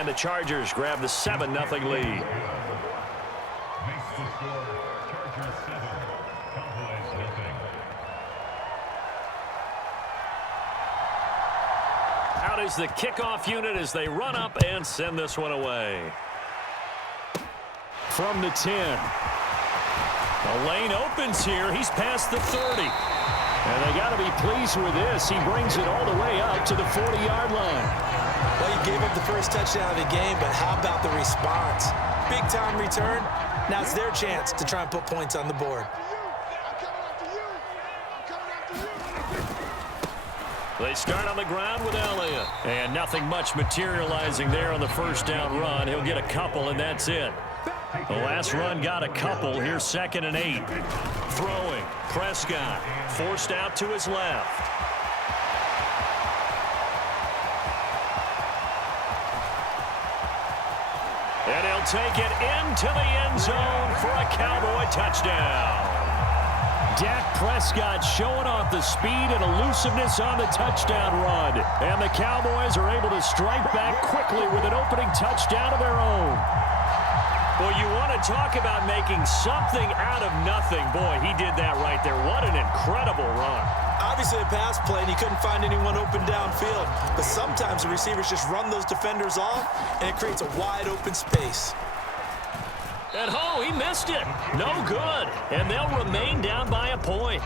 And the Chargers grab the 7-0 lead. Out is the kickoff unit as they run up and send this one away. From the 10. The lane opens here. He's past the 30. And they got to be pleased with this. He brings it all the way up to the 40-yard line. Well, he gave up the first touchdown of the game, but how about the response? Big-time return. Now it's their chance to try and put points on the board. They start on the ground with Elliott. And nothing much materializing there on the first down run. He'll get a couple, and that's it. The last run got a couple. Here's 2nd and 8. Throwing. Prescott forced out to his left. And he'll take it into the end zone for a Cowboy touchdown. Dak Prescott showing off the speed and elusiveness on the touchdown run. And the Cowboys are able to strike back quickly with an opening touchdown of their own. Well, you want to talk about making something out of nothing. Boy, he did that right there. What an incredible run. Obviously a pass play, and he couldn't find anyone open downfield. But sometimes the receivers just run those defenders off, and it creates a wide open space. And oh, he missed it. No good. And they'll remain down by a point.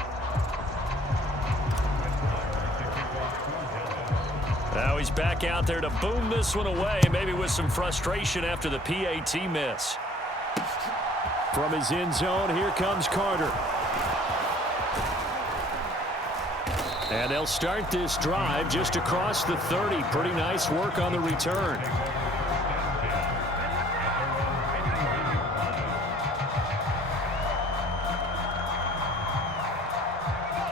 Now he's back out there to boom this one away, maybe with some frustration after the PAT miss. From his end zone, here comes Carter. And they'll start this drive just across the 30. Pretty nice work on the return.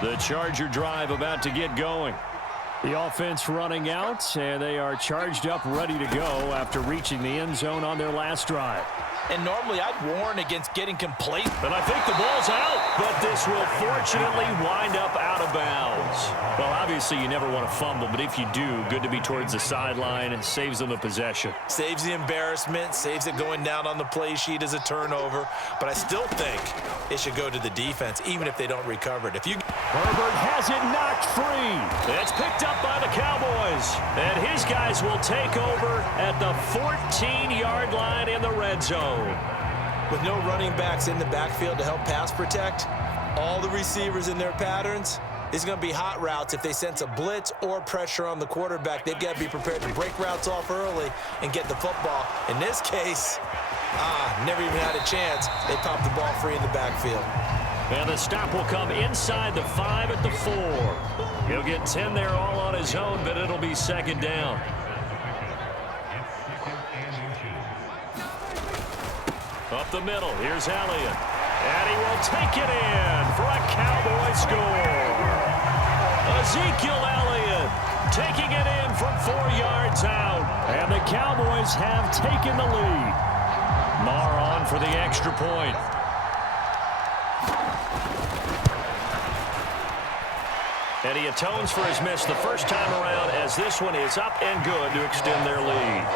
The Charger drive about to get going. The offense running out, and they are charged up, ready to go after reaching the end zone on their last drive. And normally I'd warn against getting complacent. But I think the ball's out, but this will fortunately wind up out of bounds. Well, obviously you never want to fumble, but if you do, good to be towards the sideline. It saves them a possession. Saves the embarrassment, saves it going down on the play sheet as a turnover. But I still think it should go to the defense, even if they don't recover it. Herbert has it knocked free. It's picked up by the Cowboys. And his guys will take over at the 14-yard line in the red zone. With no running backs in the backfield to help pass protect, all the receivers in their patterns, it's going to be hot routes. If they sense a blitz or pressure on the quarterback, they've got to be prepared to break routes off early and get the football. In this case, never even had a chance. They popped the ball free in the backfield. And the stop will come inside the 5 at the 4. He'll get 10 there all on his own, but it'll be 2nd down. Up the middle, here's Elliott. And he will take it in for a Cowboy score. Ezekiel Elliott taking it in from 4 yards out. And the Cowboys have taken the lead. Marr on for the extra point. And he atones for his miss the first time around, as this one is up and good to extend their lead.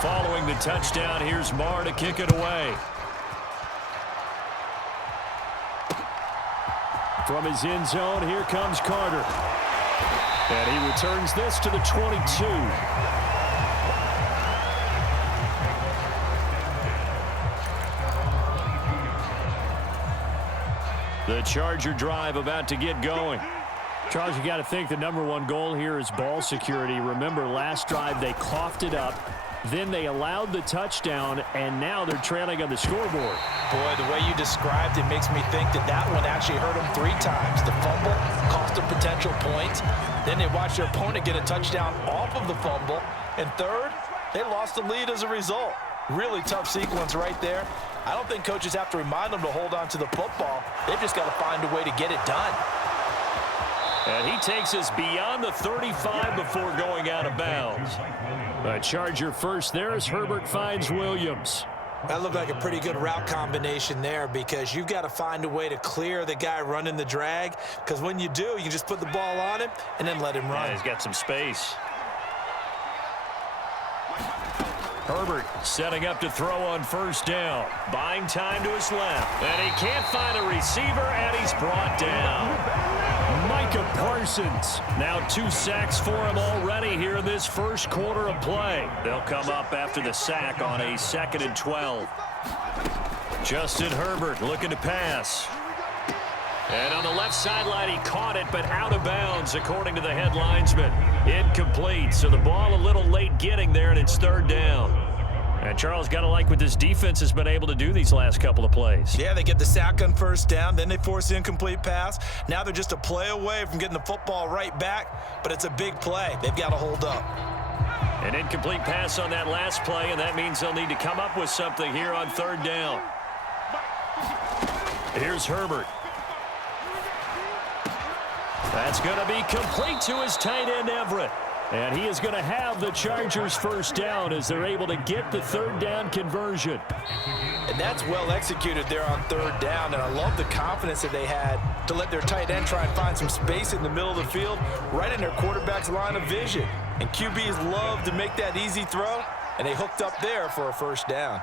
Following the touchdown, here's Marr to kick it away. From his end zone, here comes Carter. And he returns this to the 22. The Charger drive about to get going. Charles, you got to think the #1 goal here is ball security. Remember, last drive they coughed it up. Then they allowed the touchdown, and now they're trailing on the scoreboard. Boy, the way you described it makes me think that one actually hurt them 3 times. The fumble cost a potential point. Then they watched their opponent get a touchdown off of the fumble. And third, they lost the lead as a result. Really tough sequence right there. I don't think coaches have to remind them to hold on to the football. They've just got to find a way to get it done. And he takes us beyond the 35 before going out of bounds. A Charger first there as Herbert finds Williams. That looked like a pretty good route combination there because you've got to find a way to clear the guy running the drag, because when you do, you just put the ball on him and then let him run. Yeah, he's got some space. Herbert setting up to throw on first down. Buying time to his left. And he can't find a receiver, and he's brought down. Micah Parsons. Now 2 sacks for him already here in this first quarter of play. They'll come up after the sack on a 2nd and 12. Justin Herbert looking to pass. And on the left sideline, he caught it, but out of bounds, according to the head linesman. Incomplete, so the ball a little late getting there, and it's 3rd down. And Charles, got to like what this defense has been able to do these last couple of plays. Yeah, they get the sack on first down, then they force the incomplete pass. Now they're just a play away from getting the football right back, but it's a big play. They've got to hold up. An incomplete pass on that last play, and that means they'll need to come up with something here on 3rd down. Here's Herbert. That's going to be complete to his tight end, Everett. And he is going to have the Chargers first down as they're able to get the 3rd down conversion. And that's well executed there on 3rd down. And I love the confidence that they had to let their tight end try and find some space in the middle of the field, right in their quarterback's line of vision. And QBs love to make that easy throw, and they hooked up there for a first down.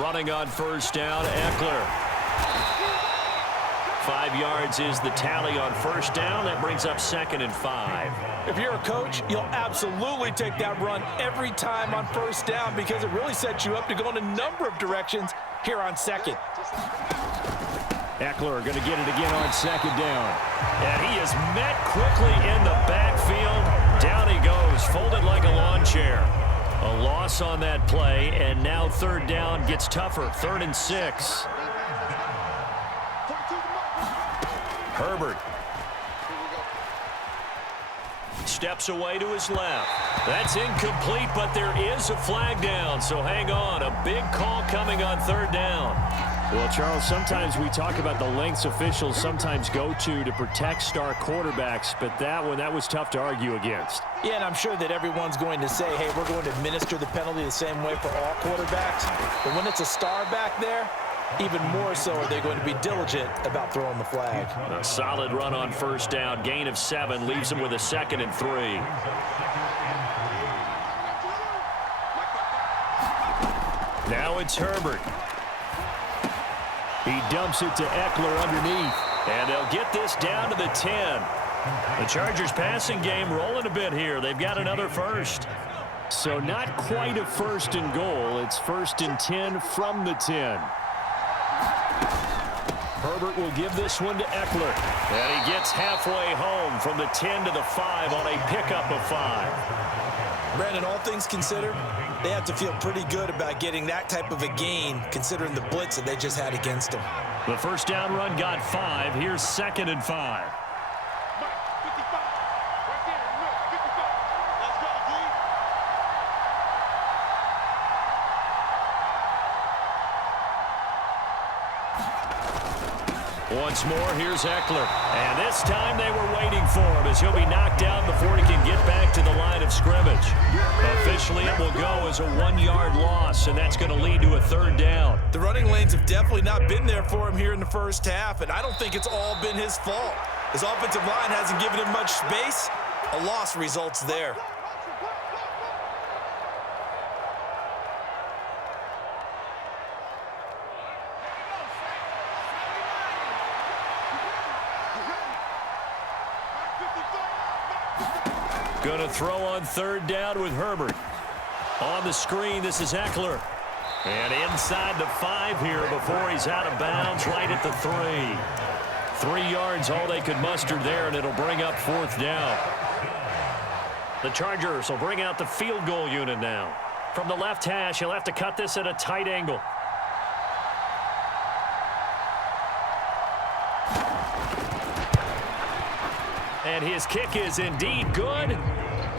Running on first down, Eckler. 5 yards is the tally on first down. That brings up 2nd and 5. If you're a coach, you'll absolutely take that run every time on first down because it really sets you up to go in a number of directions here on 2nd. Eckler going to get it again on 2nd down. And he is met quickly in the backfield. Down he goes, folded like a lawn chair. A loss on that play, and now 3rd down gets tougher. 3rd and 6. Herbert steps away to his left. That's incomplete, but there is a flag down, so hang on. A big call coming on 3rd down. Well, Charles, sometimes we talk about the lengths officials sometimes go to protect star quarterbacks, but that was tough to argue against. Yeah, and I'm sure that everyone's going to say, hey, we're going to administer the penalty the same way for all quarterbacks. But when it's a star back there, even more so are they going to be diligent about throwing the flag. A solid run on first down. Gain of 7 leaves him with a 2nd and 3. Now it's Herbert. He dumps it to Eckler underneath. And they'll get this down to the 10. The Chargers passing game rolling a bit here. They've got another first. So not quite a 1st and goal. It's 1st and 10 from the 10. Herbert will give this one to Eckler. And he gets halfway home from the 10 to the 5 on a pickup of 5. Brandon, all things considered, they have to feel pretty good about getting that type of a gain considering the blitz that they just had against them. The first down run got 5. Here's 2nd and 5. Once more, here's Eckler. And this time they were waiting for him as he'll be knocked down before he can get back to the line of scrimmage. Officially, it will go as a 1-yard loss, and that's going to lead to a 3rd down. The running lanes have definitely not been there for him here in the first half, and I don't think it's all been his fault. His offensive line hasn't given him much space. A loss results there. Going to throw on 3rd down with Herbert. On the screen, this is Eckler. And inside the 5 here before he's out of bounds right at the 3. 3 yards, all they could muster there, and it'll bring up 4th down. The Chargers will bring out the field goal unit now. From the left hash, he'll have to cut this at a tight angle. And his kick is indeed good.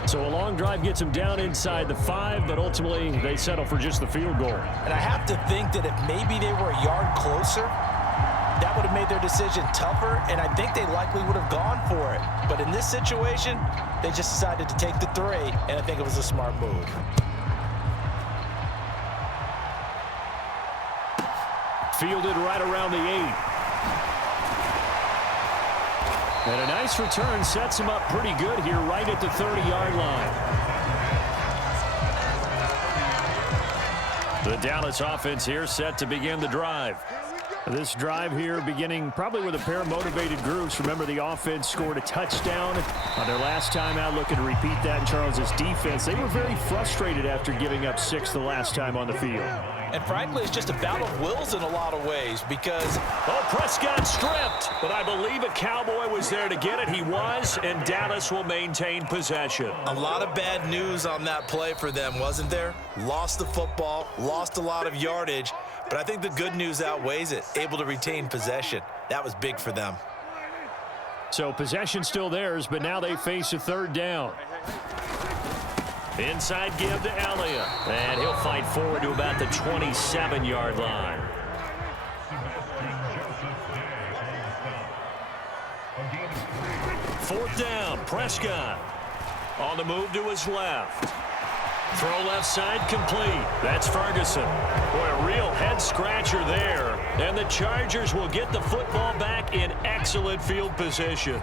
So a long drive gets him down inside the 5, but ultimately they settle for just the field goal. And I have to think that if maybe they were a yard closer, that would have made their decision tougher, and I think they likely would have gone for it. But in this situation, they just decided to take the 3, and I think it was a smart move. Fielded right around the 8. And a nice return sets him up pretty good here right at the 30-yard line. The Dallas offense here set to begin the drive. This drive here beginning probably with a pair of motivated groups. Remember, the offense scored a touchdown on their last time out. Looking to repeat that in Charles's defense. They were very frustrated after giving up 6 the last time on the field. And frankly, it's just a battle of wills in a lot of ways because... Oh, Prescott stripped, but I believe a Cowboy was there to get it. He was, and Dallas will maintain possession. A lot of bad news on that play for them, wasn't there? Lost the football, lost a lot of yardage, but I think the good news outweighs it. Able to retain possession. That was big for them. So possession still theirs, but now they face a 3rd down. Inside give to Elliott. And he'll fight forward to about the 27-yard line. Fourth down, Prescott. On the move to his left. Throw left side complete. That's Ferguson. Boy, a real head-scratcher there. And the Chargers will get the football back in excellent field position.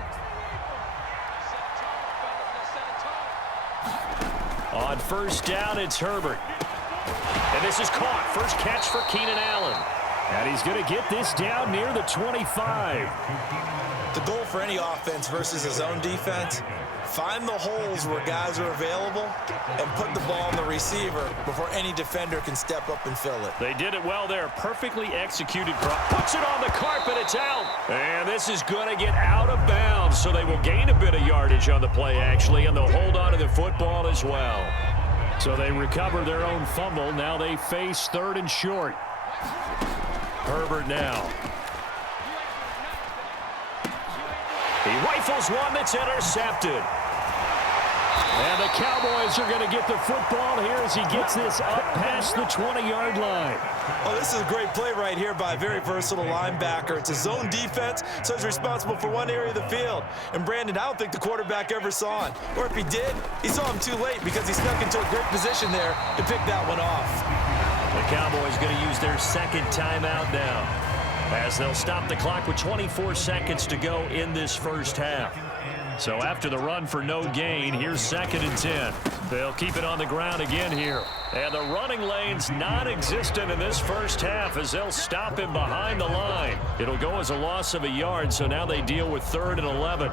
On first down, it's Herbert. And this is caught. First catch for Keenan Allen. And he's going to get this down near the 25. The goal for any offense versus his own defense, find the holes where guys are available and put the ball on the receiver before any defender can step up and fill it. They did it well there. Perfectly executed. Puts it on the carpet. It's out. And this is going to get out of bounds, so they will gain a bit of yardage on the play, actually, and they'll hold on to the football as well. So they recover their own fumble. Now they face 3rd and short. Herbert now. He rifles one that's intercepted. And the Cowboys are going to get the football here as he gets this up past the 20-yard line. Oh, this is a great play right here by a very versatile linebacker. It's a zone defense, so he's responsible for one area of the field. And Brandon, I don't think the quarterback ever saw him. Or if he did, he saw him too late because he snuck into a great position there to pick that one off. The Cowboys going to use their 2nd timeout now, as they'll stop the clock with 24 seconds to go in this first half. So after the run for no gain, here's 2nd and 10. They'll keep it on the ground again here. And the running lane's non-existent in this first half as they'll stop him behind the line. It'll go as a loss of a yard, so now they deal with 3rd and 11.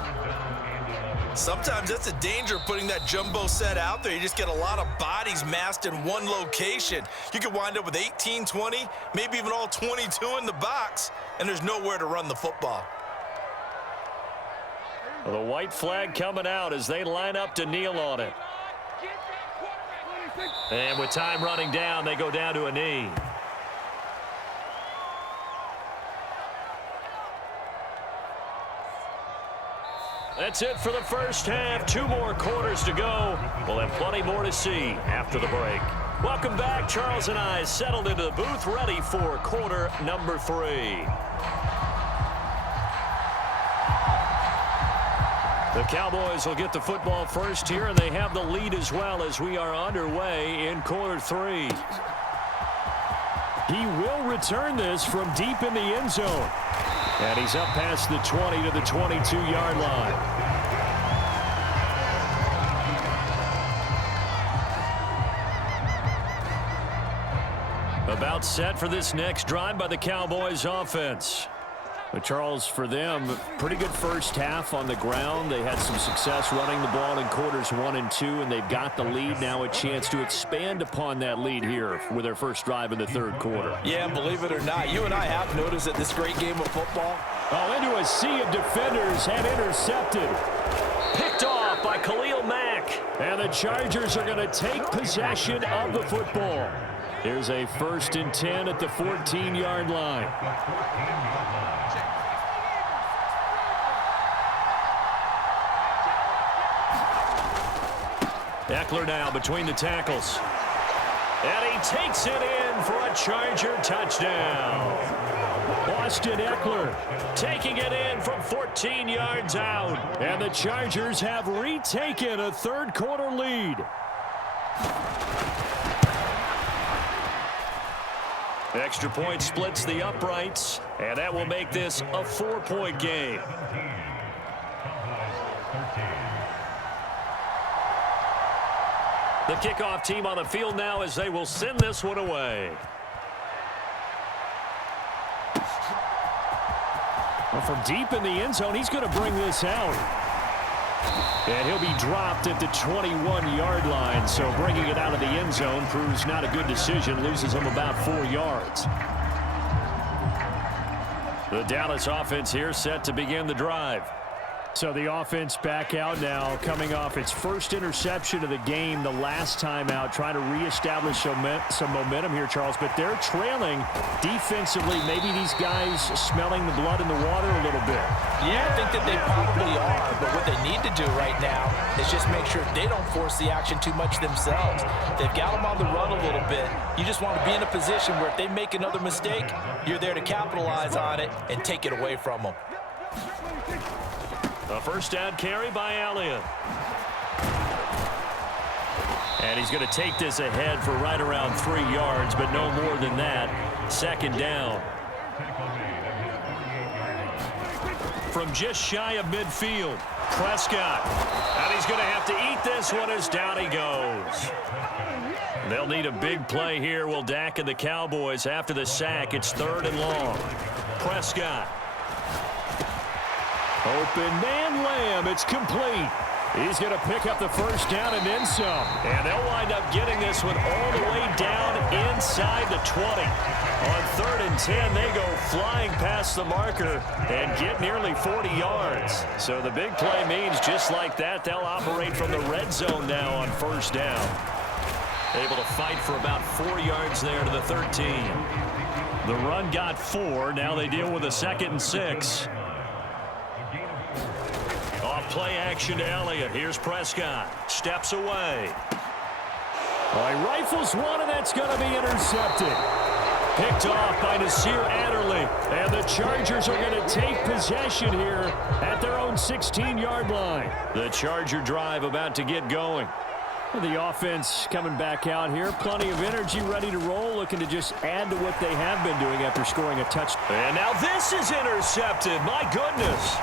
Sometimes that's a danger putting that jumbo set out there. You just get a lot of bodies massed in one location. You could wind up with 18, 20, maybe even all 22 in the box, and there's nowhere to run the football. Well, the white flag coming out as they line up to kneel on it. And with time running down, they go down to a knee. That's it for the first half. 2 more quarters to go. We'll have plenty more to see after the break. Welcome back. Charles and I settled into the booth, ready for quarter number 3. The Cowboys will get the football first here, and they have the lead as well as we are underway in quarter 3. He will return this from deep in the end zone. And he's up past the 20 to the 22-yard line. About set for this next drive by the Cowboys offense. But Charles, for them, pretty good first half on the ground. They had some success running the ball in quarters 1 and 2, and they've got the lead. Now a chance to expand upon that lead here with their first drive in the 3rd quarter. Yeah, believe it or not, you and I have noticed that this great game of football. Oh, into a sea of defenders and intercepted. Picked off by Khalil Mack. And the Chargers are going to take possession of the football. Here's a 1st and 10 at the 14-yard line. Eckler now between the tackles. And he takes it in for a Charger touchdown. Austin Eckler taking it in from 14 yards out. And the Chargers have retaken a 3rd quarter lead. Extra point splits the uprights, and that will make this a 4-point game. The kickoff team on the field now as they will send this one away. Well, from deep in the end zone, he's going to bring this out. And he'll be dropped at the 21-yard line, so bringing it out of the end zone proves not a good decision, loses him about 4 yards. The Dallas offense here set to begin the drive. So the offense back out now, coming off its first interception of the game the last time out, trying to reestablish some momentum here, Charles. But they're trailing defensively. Maybe these guys smelling the blood in the water a little bit. Yeah, I think that they probably are. But what they need to do right now is just make sure they don't force the action too much themselves. They've got them on the run a little bit. You just want to be in a position where if they make another mistake, you're there to capitalize on it and take it away from them. A first down carry by Elliott. And he's going to take this ahead for right around 3 yards, but no more than that. Second down. From just shy of midfield, Prescott. And he's going to have to eat this one as down he goes. They'll need a big play here, will Dak and the Cowboys after the sack. It's 3rd and long. Prescott. Open man Lamb. It's complete. He's going to pick up the first down and then some. And they'll wind up getting this one all the way down inside the 20. On 3rd and 10, they go flying past the marker and get nearly 40 yards. So the big play means just like that, they'll operate from the red zone now on first down. Able to fight for about 4 yards there to the 13. The run got 4. Now they deal with a 2nd and 6. Off play action to Elliott. Here's Prescott. Steps away. Well, he rifles one, and that's going to be intercepted. Picked off by Nasir Adderley. And the Chargers are going to take possession here at their own 16-yard line. The Charger drive about to get going. The offense coming back out here. Plenty of energy, ready to roll, looking to just add to what they have been doing after scoring a touchdown. And now this is intercepted. My goodness.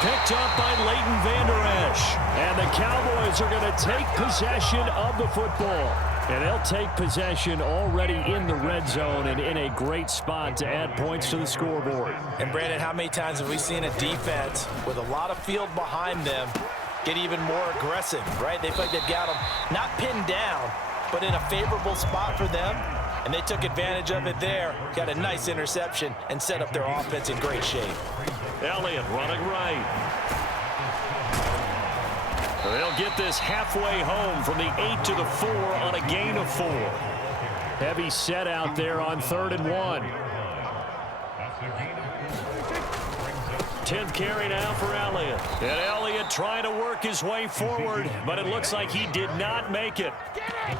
Picked up by Leighton Vander Esch. And the Cowboys are going to take possession of the football. And they'll take possession already in the red zone and in a great spot to add points to the scoreboard. And, Brandon, how many times have we seen a defense with a lot of field behind them get even more aggressive, right? They feel like they've got them not pinned down, but in a favorable spot for them. And they took advantage of it there. Got a nice interception and set up their offense in great shape. Elliott running right. They'll get this halfway home from the 8 to the 4 on a gain of 4. Heavy set out there on 3rd and 1. 10th carry now for Elliott. And Elliott trying to work his way forward, but it looks like he did not make it.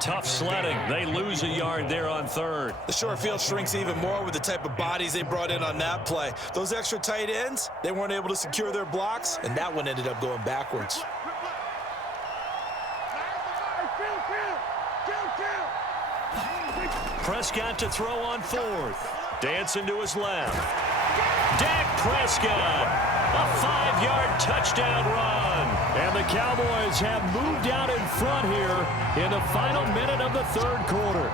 Tough sledding. They lose a yard there on 3rd. The short field shrinks even more with the type of bodies they brought in on that play. Those extra tight ends, they weren't able to secure their blocks, and that one ended up going backwards. Prescott to throw on 4th. Dancing to his left. Dak Prescott, a 5-yard touchdown run. And the Cowboys have moved out in front here in the final minute of the 3rd quarter.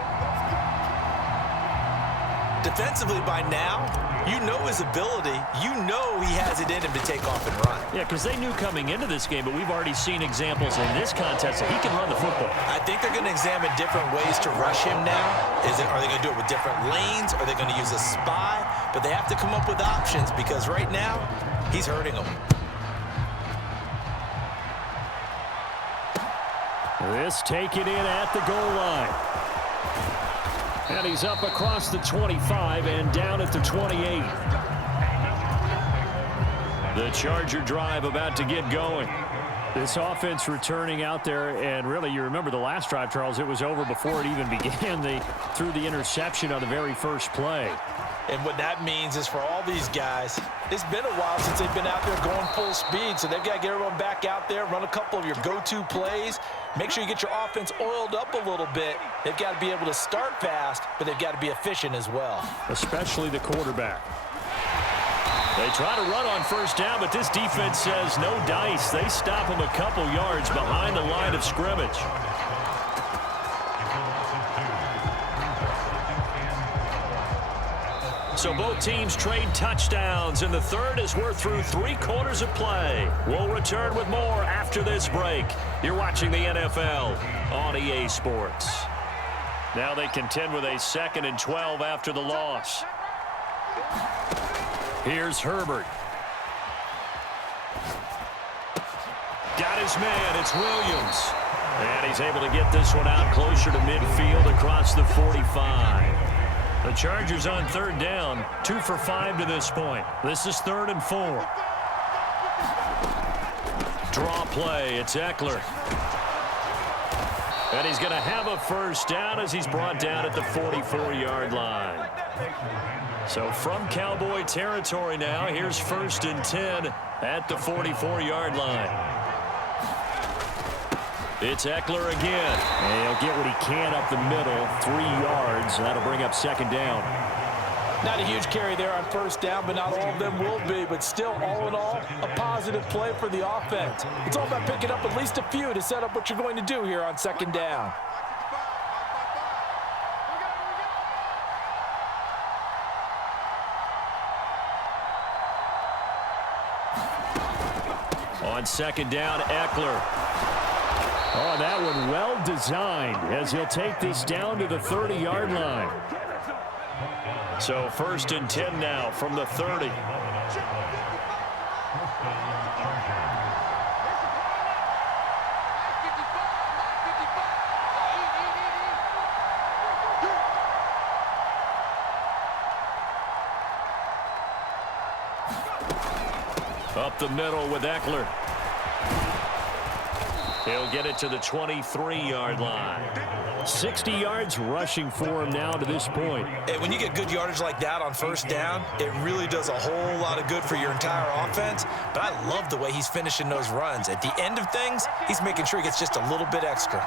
Defensively by now, you know his ability. You know he has it in him to take off and run. Yeah, because they knew coming into this game, but we've already seen examples in this contest that he can run the football. I think they're going to examine different ways to rush him now. Are they going to do it with different lanes? Are they going to use a spy? But they have to come up with options because right now, he's hurting them. This taken in at the goal line. And he's up across the 25 and down at the 28. The Charger drive about to get going. This offense returning out there, and really, you remember the last drive, Charles, it was over before it even began. They threw the interception on the very first play. And what that means is for all these guys, it's been a while since they've been out there going full speed, so they've got to get everyone back out there, run a couple of your go-to plays, make sure you get your offense oiled up a little bit. They've got to be able to start fast, but they've got to be efficient as well. Especially the quarterback. They try to run on first down, but this defense says no dice. They stop them a couple yards behind the line of scrimmage. So both teams trade touchdowns, and the third as we're through 3 quarters of play. We'll return with more after this break. You're watching the NFL on EA Sports. Now they contend with a 2nd and 12 after the loss. Here's Herbert. Got his man. It's Williams. And he's able to get this one out closer to midfield across the 45. The Chargers on 3rd down, 2 for 5 to this point. This is 3rd and 4. Draw play. It's Eckler. And he's going to have a first down as he's brought down at the 44-yard line. So from Cowboy territory now, here's 1st and 10 at the 44-yard line. It's Eckler again. And he'll get what he can up the middle, 3 yards. That'll bring up 2nd down. Not a huge carry there on first down, but not all of them will be. But still, all in all, a positive play for the offense. It's all about picking up at least a few to set up what you're going to do here on 2nd down. On 2nd down, Eckler. Oh, that one well designed as he'll take this down to the 30-yard line. So 1st and 10 now from the 30. Up the middle with Eckler. He'll get it to the 23-yard line. 60 yards rushing for him now to this point. And when you get good yardage like that on first down, it really does a whole lot of good for your entire offense. But I love the way he's finishing those runs. At the end of things, he's making sure he gets just a little bit extra.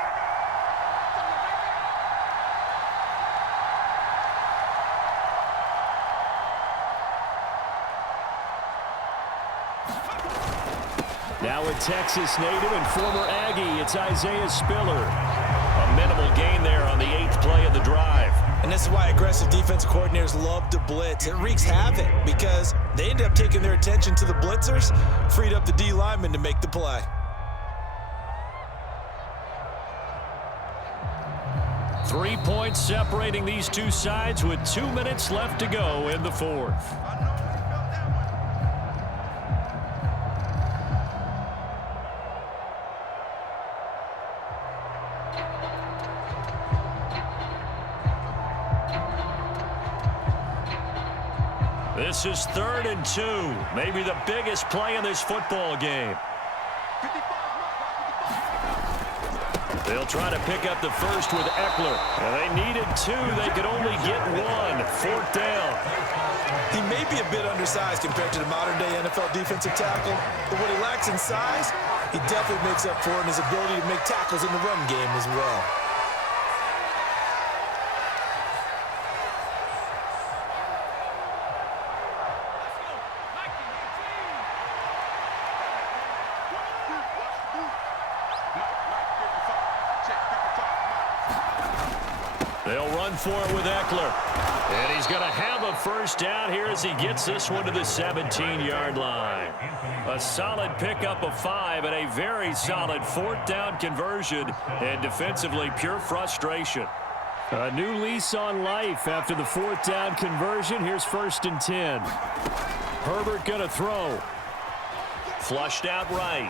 Now a Texas native and former Aggie, it's Isaiah Spiller. A minimal gain there on the 8th play of the drive. And this is why aggressive defensive coordinators love to blitz. It wreaks havoc because they end up taking their attention to the blitzers, freed up the D lineman to make the play. Three points separating these two sides with 2 minutes left to go in the 4th. This is 3rd and 2. Maybe the biggest play in this football game. They'll try to pick up the first with Eckler. And they needed 2. They could only get 1. 4th down. He may be a bit undersized compared to the modern-day NFL defensive tackle, but what he lacks in size, he definitely makes up for in his ability to make tackles in the run game as well. They'll run for it with Eckler. And he's going to have a first down here as he gets this one to the 17-yard line. A solid pickup of 5 and a very solid 4th down conversion. And defensively, pure frustration. A new lease on life after the 4th down conversion. Here's 1st and 10. Herbert going to throw. Flushed out right.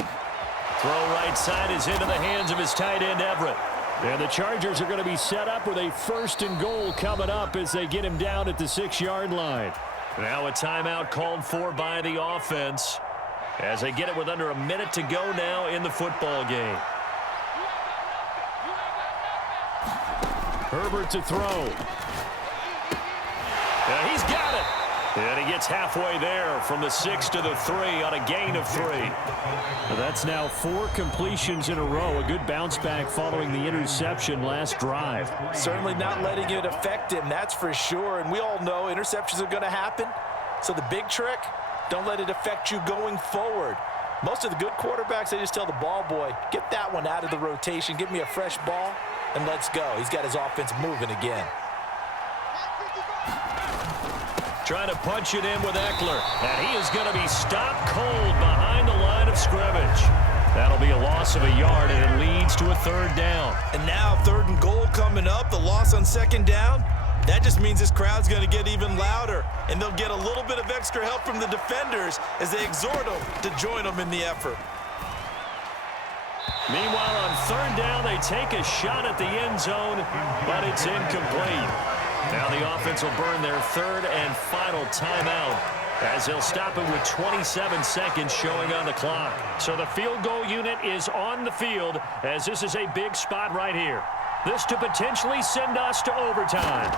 Throw right side is into the hands of his tight end, Everett. And the Chargers are going to be set up with a 1st and goal coming up as they get him down at the 6-yard line. Now a timeout called for by the offense. as they get it with under a minute to go now in the football game. Herbert to throw. He's got it. And he gets halfway there from the 6 to the 3 on a gain of 3. That's now 4 completions in a row. A good bounce back following the interception last drive. Certainly not letting it affect him, that's for sure. And we all know interceptions are going to happen. So the big trick, don't let it affect you going forward. Most of the good quarterbacks, they just tell the ball boy, get that one out of the rotation, give me a fresh ball, and let's go. He's got his offense moving again. Trying to punch it in with Eckler. And he is going to be stopped cold behind the line of scrimmage. That'll be a loss of a yard, and it leads to a 3rd down. And now 3rd and goal coming up, the loss on 2nd down. That just means this crowd's going to get even louder, and they'll get a little bit of extra help from the defenders as they exhort them to join them in the effort. Meanwhile, on 3rd down, they take a shot at the end zone, but it's incomplete. Now the offense will burn their 3rd and final timeout as they'll stop it with 27 seconds showing on the clock. So the field goal unit is on the field as this is a big spot right here. This to potentially send us to overtime.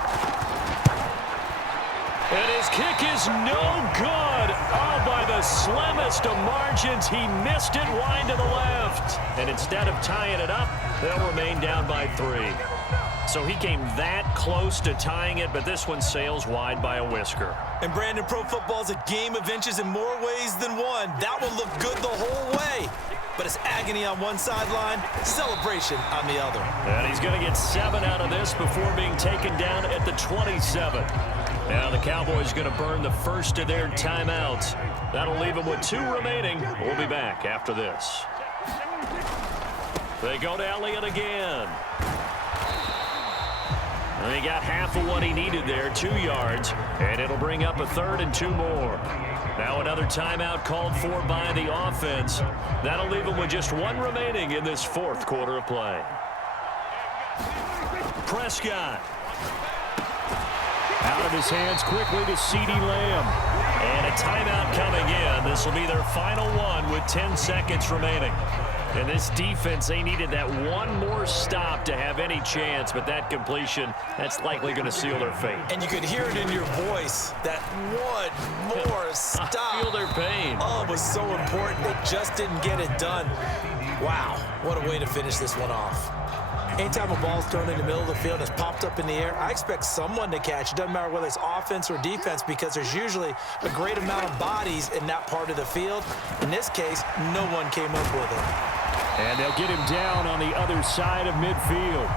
And his kick is no good. Oh, by the slimmest of margins, he missed it wide to the left. And instead of tying it up, they'll remain down by 3. So he came that close to tying it, but this one sails wide by a whisker. And Brandon, pro football is a game of inches in more ways than one. That one looked good the whole way. But it's agony on one sideline, celebration on the other. And he's going to get 7 out of this before being taken down at the 27. Now the Cowboys going to burn the first of their timeouts. That'll leave them with 2 remaining. We'll be back after this. They go to Elliott again. And he got half of what he needed there, 2 yards, and it'll bring up a 3rd and 2 more. Now another timeout called for by the offense. That'll leave him with just 1 remaining in this 4th quarter of play. Prescott. Out of his hands quickly to CeeDee Lamb. And a timeout coming in. This will be their final one with 10 seconds remaining. And this defense, they needed that 1 more stop to have any chance, but that completion, that's likely going to seal their fate. And you could hear it in your voice, that 1 more stop. I feel their pain. Oh, it was so important. They just didn't get it done. Wow, what a way to finish this one off. Anytime a ball's thrown in the middle of the field and it's popped up in the air, I expect someone to catch. It doesn't matter whether it's offense or defense because there's usually a great amount of bodies in that part of the field. In this case, no one came up with it. And they'll get him down on the other side of midfield.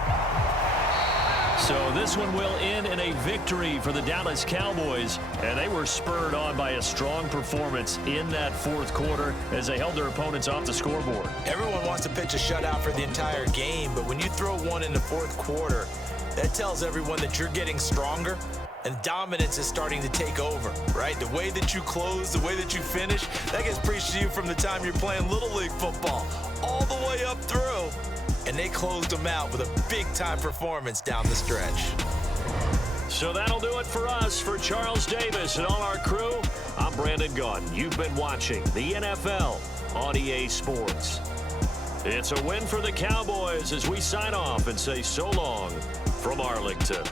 So this one will end in a victory for the Dallas Cowboys. And they were spurred on by a strong performance in that 4th quarter as they held their opponents off the scoreboard. Everyone wants to pitch a shutout for the entire game, but when you throw one in the 4th quarter, that tells everyone that you're getting stronger and dominance is starting to take over, right? The way that you close, the way that you finish, that gets preached to you from the time you're playing Little League football all the way up through. And they closed them out with a big-time performance down the stretch. So that'll do it for us. For Charles Davis and all our crew, I'm Brandon Gunn. You've been watching the NFL on EA Sports. It's a win for the Cowboys as we sign off and say so long from Arlington.